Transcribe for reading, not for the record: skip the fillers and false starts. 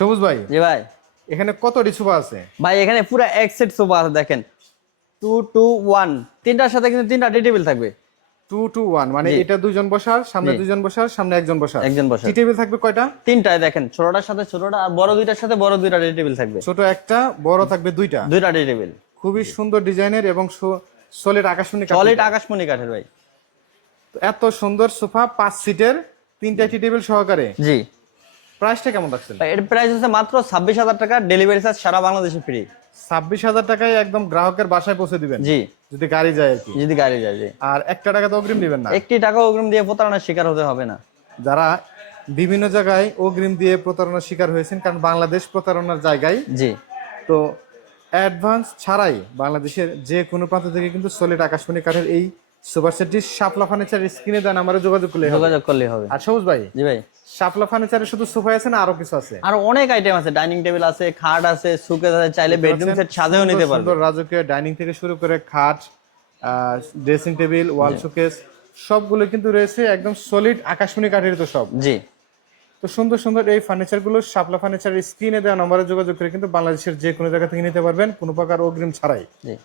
সবুজ ভাই, জি ভাই। এখানে কতটি সোফা আছে? ভাই এখানে পুরো এক সেট সোফা আছে দেখেন, 2 2 1, তিনটার সাথে কিন্তু তিনটা টি টেবিল থাকবে। 2 to 1 মানে জি এটা দুইজন বসার, সামনে জি, দুইজন বসার, সামনে একজন বসার। একজন টি বসার। টেবিল থাকবে কয়টা? তিনটায় দেখেন, ছোটটার সাথে ছোটটা আর বড় দুইটার সাথে বড় দুইটা টি টেবিল থাকবে। ছোট একটা, বড় থাকবে দুইটা। দুইটা টি টেবিল। খুবই সুন্দর ডিজাইনের এবং সলিড আকাশমণি কাঠের। সলিড আকাশমণি কাঠের ভাই। এত সুন্দর সোফা 5 সিটের, তিনটা টি টেবিল সহকারে। জি প্রাইসটা কেমন রাখছেন? ভাই, এর প্রাইস হচ্ছে মাত্র 26,000 টাকা, ডেলিভারি চার্জ সারা বাংলাদেশে ফ্রি। 26,000 টাকায় একদম গ্রাহকের বাসায় পৌঁছে দিবেন, জি, যদি গাড়ি যায় আর কি। যদি গাড়ি যায়। জি, আর একটা টাকা তো অগ্রিম দিবেন না। একটি টাকা অগ্রিম দিয়ে প্রতারণার শিকার হতে হবে না। যারা বিভিন্ন জায়গায় অগ্রিম দিয়ে প্রতারণার শিকার হয়েছেন, কারণ বাংলাদেশ প্রতারণার জায়গায়, জি তো অ্যাডভান্স ছাড়াই বাংলাদেশের যে কোনো প্রান্ত থেকে কিন্তু সলিড আকাশমণি কাঠের এই সোফা সেটটি শাপলা ফার্নিচার স্ক্রিনে দেন আমারে যোগাযোগ করলে হবে। যোগাযোগ করলেই হবে। আর সবুজ ভাই, জি ভাই, শাপলা ফার্নিচারে শুধু সোফা আছে না আরো কিছু আছে? আর অনেক আইটেম আছে, ডাইনিং টেবিল আছে, খাট আছে, সুকেস আছে, চাইলে বেডরুম সেট সাজাও নিতে পারবে। সুন্দর রাজকীয় ডাইনিং থেকে শুরু করে খাট, ড্রেসিং টেবিল, ওয়াল শোকেস সবগুলো কিন্তু রয়েছে একদম সলিড আকাশমণি কাঠের। তো সব, জি, তো সুন্দর সুন্দর এই ফার্নিচারগুলো শাপলা ফার্নিচারের স্ক্রিনে দেওয়া নম্বরে যোগাযোগ করে কিন্তু বাংলাদেশের যে কোনো জায়গা থেকে নিতে পারবেন, কোনো প্রকার অগ্রিম ছাড়াই। জি।